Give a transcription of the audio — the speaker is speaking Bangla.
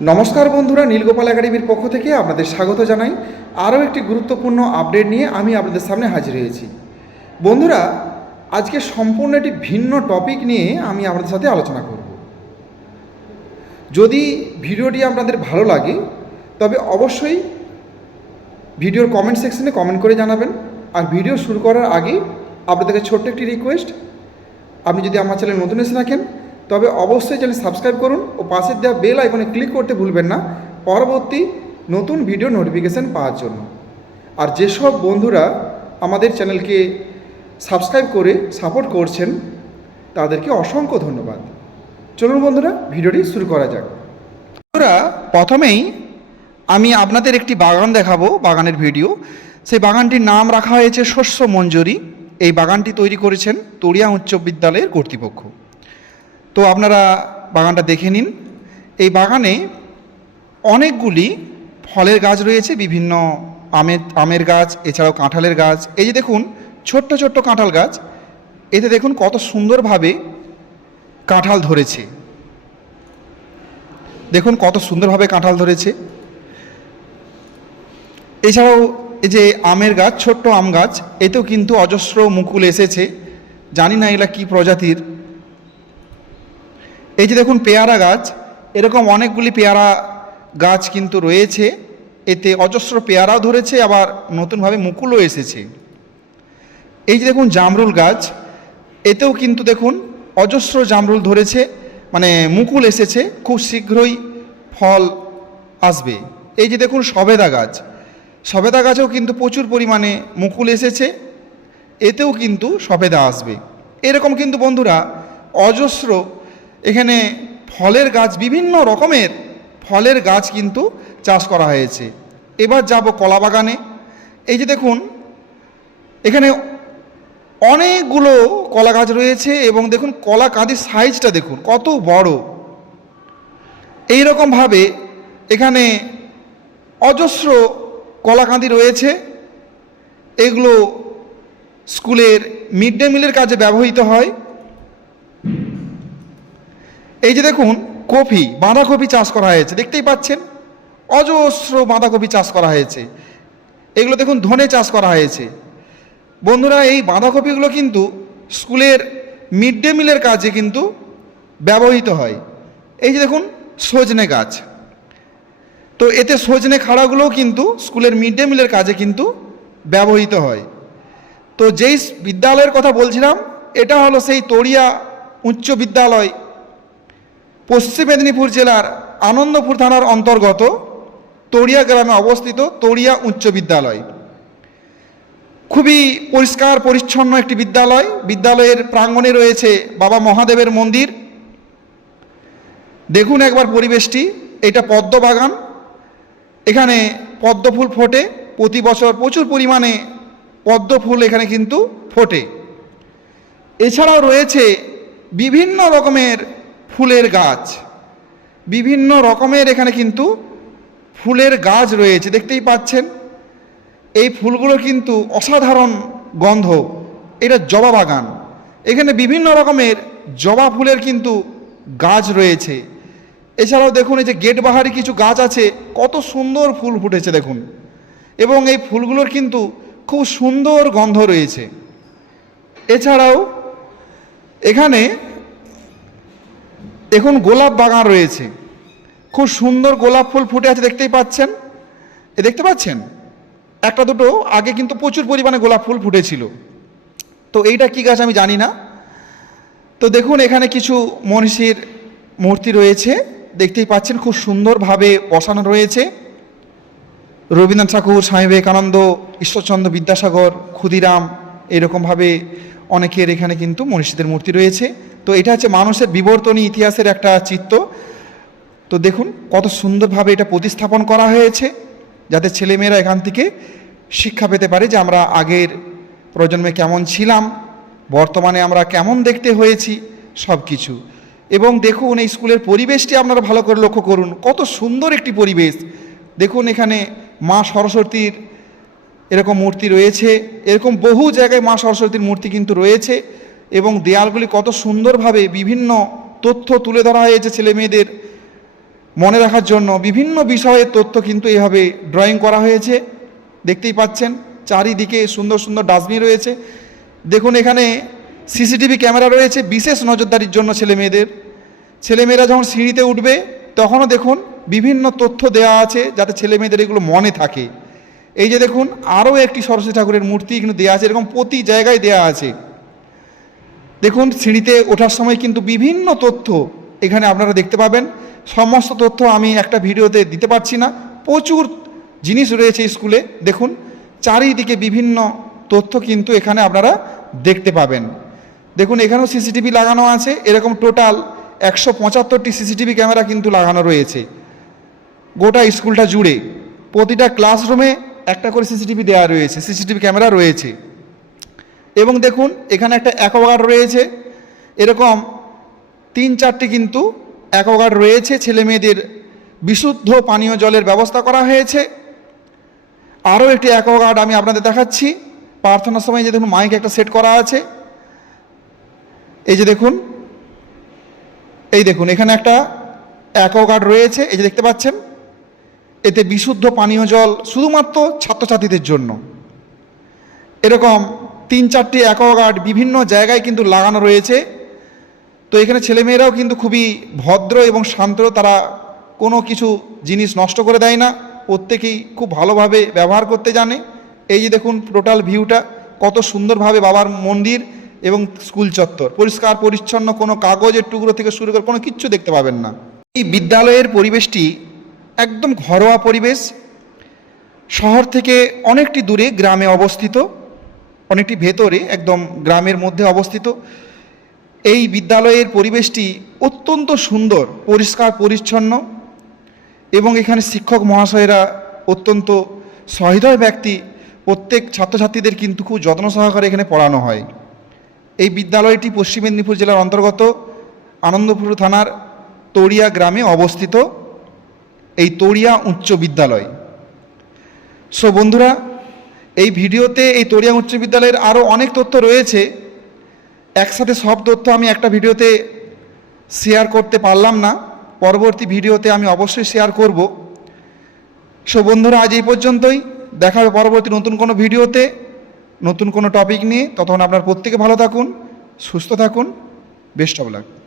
নমস্কার বন্ধুরা, নীলগোপাল একাডেমির পক্ষ থেকে আপনাদের স্বাগত জানাই। আরও একটি গুরুত্বপূর্ণ আপডেট নিয়ে আমি আপনাদের সামনে হাজির হয়েছি। বন্ধুরা, আজকে সম্পূর্ণ একটি ভিন্ন টপিক নিয়ে আমি আপনাদের সাথে আলোচনা করব। যদি ভিডিওটি আপনাদের ভালো লাগে, তবে অবশ্যই ভিডিওর কমেন্ট সেকশনে কমেন্ট করে জানাবেন। আর ভিডিও শুরু করার আগে আপনাদেরকে ছোট্ট একটি রিকোয়েস্ট আপনি যদি আমার চ্যানেল নতুন এসে থাকেন তবে অবশ্যই চ্যানেল সাবস্ক্রাইব করুন ও পাশের দেওয়া বেল আইকনে ক্লিক করতে ভুলবেন না। পরবর্তী নতুন ভিডিও নোটিফিকেশান পাওয়ার জন্য। আর যেসব বন্ধুরা আমাদের চ্যানেলকে সাবস্ক্রাইব করে সাপোর্ট করছেন, তাদেরকে অসংখ্য ধন্যবাদ। চলুন বন্ধুরা, ভিডিওটি শুরু করা যাক। বন্ধুরা, প্রথমেই আমি আপনাদের একটি বাগান দেখাবো, বাগানের ভিডিও সেই বাগানটির নাম রাখা হয়েছে শস্য মঞ্জুরি। এই বাগানটি তৈরি করেছেন তরিয়া উচ্চ বিদ্যালয়ের কর্তৃপক্ষ। তো আপনারা বাগানটা দেখে নিন। এই বাগানে অনেকগুলি ফলের গাছ রয়েছে, বিভিন্ন আমের আমের গাছ, এছাড়াও কাঁঠালের গাছ। এই যে দেখুন, ছোট্ট ছোট্ট কাঁঠাল গাছ। এতে দেখুন কত সুন্দরভাবে কাঁঠাল ধরেছে। দেখুন কত সুন্দরভাবে কাঁঠাল ধরেছে। এছাড়াও এই যে আমের গাছ, ছোট্ট আম গাছ, এতেও কিন্তু অজস্র মুকুল এসেছে। জানি না এগুলা কী প্রজাতির। এই যে দেখুন পেয়ারা গাছ, এরকম অনেকগুলি পেয়ারা গাছ কিন্তু রয়েছে। এতে অজস্র পেয়ারাও ধরেছে, আবার নতুনভাবে মুকুলও এসেছে। এই যে দেখুন জামরুল গাছ, এতেও কিন্তু দেখুন অজস্র জামরুল ধরেছে মানে মুকুল এসেছে, খুব শীঘ্রই ফল আসবে। এই যে দেখুন সবেদা গাছ, সবেদা গাছেও কিন্তু প্রচুর পরিমাণে মুকুল এসেছে, এতেও কিন্তু সবেদা আসবে। এরকম কিন্তু বন্ধুরা অজস্র এখানে ফলের গাছ বিভিন্ন রকমের ফলের গাছ কিন্তু চাষ করা হয়েছে। এবার যাব কলা বাগানে। এই যে দেখুন, এখানে অনেকগুলো কলা গাছ রয়েছে এবং দেখুন কলা কাঁদির সাইজটা দেখুন, কত বড়। এই রকমভাবে এখানে অজস্র কলাকাঁদি রয়েছে। এগুলো স্কুলের মিড ডে মিলের কাজে ব্যবহৃত হয়। এই যে দেখুন কফি বাঁধাকপি চাষ করা হয়েছে, দেখতেই পাচ্ছেন? অজস্র বাঁধাকপি চাষ করা হয়েছে। এগুলো দেখুন, ধনে চাষ করা হয়েছে। বন্ধুরা, এই বাঁধাকপিগুলো কিন্তু স্কুলের মিড ডে মিলের কাজে কিন্তু ব্যবহৃত হয়। এই যে দেখুন, সজনে গাছ। তো এতে সজনে খাড়াগুলোও কিন্তু স্কুলের মিড ডে মিলের কাজে কিন্তু ব্যবহৃত হয়। তো যেই বিদ্যালয়ের কথা বলছিলাম, এটা হলো সেই তরিয়া উচ্চ বিদ্যালয়। পশ্চিম মেদিনীপুর জেলার আনন্দপুর থানার অন্তর্গত তড়িয়া গ্রামে অবস্থিত তড়িয়া উচ্চ বিদ্যালয়। খুবই পরিষ্কার, পরিচ্ছন্ন একটি বিদ্যালয়। বিদ্যালয়ের প্রাঙ্গণে রয়েছে বাবা মহাদেবের মন্দির। দেখুন একবার পরিবেশটি। এটা পদ্ম বাগান। এখানে পদ্ম ফুল ফোটে। প্রতি বছর প্রচুর পরিমাণে পদ্ম ফুল এখানে কিন্তু ফোটে। এছাড়াও রয়েছে বিভিন্ন রকমের ফুলের গাছ। বিভিন্ন রকমের এখানে কিন্তু ফুলের গাছ রয়েছে, দেখতেই পাচ্ছেন। এই ফুলগুলো কিন্তু অসাধারণ গন্ধ, এটা জবা বাগান। এখানে বিভিন্ন রকমের জবা ফুলের কিন্তু গাছ রয়েছে। এছাড়াও দেখুন, এই যে গেট বাহারি কিছু গাছ আছে, কত সুন্দর ফুল ফুটেছে দেখুন। এবং এই ফুলগুলোর কিন্তু খুব সুন্দর গন্ধ রয়েছে। এছাড়াও এখানে এখন গোলাপ বাগান রয়েছে। খুব সুন্দর গোলাপ ফুল ফুটে আছে, দেখতেই পাচ্ছেন? এ দেখতে পাচ্ছেন? একটা দুটো, আগে কিন্তু প্রচুর পরিমাণে গোলাপ ফুল ফুটেছিল। তো এইটা কী গাছ আমি জানি না। তো দেখুন, এখানে কিছু মনীষীর মূর্তি রয়েছে, দেখতেই পাচ্ছেন খুব সুন্দরভাবে বসানো রয়েছে। রবীন্দ্রনাথ ঠাকুর, স্বামী বিবেকানন্দ, ঈশ্বরচন্দ্র বিদ্যাসাগর, ক্ষুদিরাম, এরকমভাবে অনেকের এখানে কিন্তু মনীষীদের মূর্তি রয়েছে। তো এটা হচ্ছে মানুষের বিবর্তনী ইতিহাসের একটা চিত্র। তো দেখুন কত সুন্দরভাবে এটা প্রতিস্থাপন করা হয়েছে, যাতে ছেলেমেয়েরা এখান থেকে শিক্ষা পেতে পারে যে আমরা আগের প্রজন্মে কেমন ছিলাম, বর্তমানে আমরা কেমন দেখতে হয়েছি সব কিছু এবং দেখুন এই স্কুলের পরিবেশটি আপনারা ভালো করে লক্ষ্য করুন, কত সুন্দর একটি পরিবেশ। দেখুন এখানে মা সরস্বতীর এরকম মূর্তি রয়েছে, এরকম বহু জায়গায় মা সরস্বতীর মূর্তি কিন্তু রয়েছে। এবং দেয়ালগুলি কত সুন্দরভাবে বিভিন্ন তথ্য তুলে ধরা হয়েছে ছেলে মেয়েদের মনে রাখার জন্য। বিভিন্ন বিষয়ের তথ্য কিন্তু এভাবে ড্রয়িং করা হয়েছে। দেখতেই পাচ্ছেন, চারিদিকে সুন্দর সুন্দর ডাস্টবিন রয়েছে। দেখুন এখানে সিসিটিভি ক্যামেরা রয়েছে, বিশেষ নজরদারির জন্য ছেলে মেয়েদের। ছেলেমেয়েরা যখন সিঁড়িতে উঠবে, তখনও দেখুন বিভিন্ন তথ্য দেওয়া আছে যাতে ছেলে মেয়েদের এগুলো মনে থাকে। এই যে দেখুন, আরও একটি সরস্বতী ঠাকুরের মূর্তি কিন্তু দেওয়া আছে, এরকম প্রতি জায়গায় দেওয়া আছে। দেখুন, সিঁড়িতে ওঠার সময় কিন্তু বিভিন্ন তথ্য এখানে আপনারা দেখতে পাবেন। সমস্ত তথ্য আমি একটা ভিডিওতে দিতে পারছি না। প্রচুর জিনিস রয়েছে স্কুলে, দেখুন। চারিদিকে বিভিন্ন তথ্য কিন্তু এখানে আপনারা দেখতে পাবেন। দেখুন, এখানেও সিসিটিভি লাগানো আছে। এরকম টোটাল একশো পঁচাত্তরটি সিসিটিভি ক্যামেরা কিন্তু লাগানো রয়েছে। গোটা স্কুলটা জুড়ে প্রতিটা ক্লাসরুমে একটা করে সিসিটিভি দেওয়া রয়েছে, সিসিটিভি ক্যামেরা রয়েছে। এবং দেখুন, এখানে একটা অ্যাকোয়াগার্ড রয়েছে। এরকম তিন চারটি কিন্তু অ্যাকোয়াগার্ড রয়েছে। ছেলে মেয়েদের বিশুদ্ধ পানীয় জলের ব্যবস্থা করা হয়েছে। আরও একটি অ্যাকোয়াগার্ড আমি আপনাদের দেখাচ্ছি। প্রার্থনার সময় যে দেখুন, মাইক একটা সেট করা আছে। এই যে দেখুন, এই দেখুন, এখানে একটা অ্যাকোয়াগার্ড রয়েছে। এই যে দেখতে পাচ্ছেন, এতে বিশুদ্ধ পানীয় জল শুধুমাত্র ছাত্রছাত্রীদের জন্য। এরকম তিন চারটি অ্যাকোয়াগার্ড বিভিন্ন জায়গায় কিন্তু লাগানো রয়েছে। তো এখানে ছেলেমেয়েরাও কিন্তু খুবই ভদ্র এবং শান্ত, তারা কোনো কিছু জিনিস নষ্ট করে দেয় না। প্রত্যেকেই খুব ভালোভাবে ব্যবহার করতে জানে। এই যে দেখুন, টোটাল ভিউটা, কত সুন্দরভাবে বাবার মন্দির এবং স্কুল চত্বর। পরিষ্কার, পরিচ্ছন্ন, কোনো কাগজের টুকরো থেকে শুরু করে কোনো কিচ্ছু দেখতে পাবেন না। এই বিদ্যালয়ের পরিবেশটি একদম ঘরোয়া পরিবেশ। শহর থেকে অনেকটি দূরে গ্রামে অবস্থিত। অনেকটি ভেতরে একদম গ্রামের মধ্যে অবস্থিত। এই বিদ্যালয়ের পরিবেশটি অত্যন্ত সুন্দর, পরিষ্কার, পরিচ্ছন্ন এবং এখানে শিক্ষক মহাশয়েরা অত্যন্ত সহৃদয় ব্যক্তি। প্রত্যেক ছাত্রছাত্রীদের কিন্তু খুব যত্ন সহকারে এখানে পড়ানো হয়। এই বিদ্যালয়টি পশ্চিম মেদিনীপুর জেলার অন্তর্গত আনন্দপুর থানার তড়িয়া গ্রামে অবস্থিত। এই তড়িয়া উচ্চ বিদ্যালয়। সো বন্ধুরা এই ভিডিওতে এই তরিয়া উচ্চ বিদ্যালয়ের আরও অনেক তথ্য রয়েছে। একসাথে সব তথ্য আমি একটা ভিডিওতে শেয়ার করতে পারলাম না। পরবর্তী ভিডিওতে আমি অবশ্যই শেয়ার করব। সো বন্ধুরা, আজ এই পর্যন্তই। দেখা হবে পরবর্তী নতুন কোনো ভিডিওতে। নতুন কোনো টপিক নিয়ে। ততক্ষণ আপনার প্রত্যেকে ভালো থাকুন, সুস্থ থাকুন। বেস্ট লাক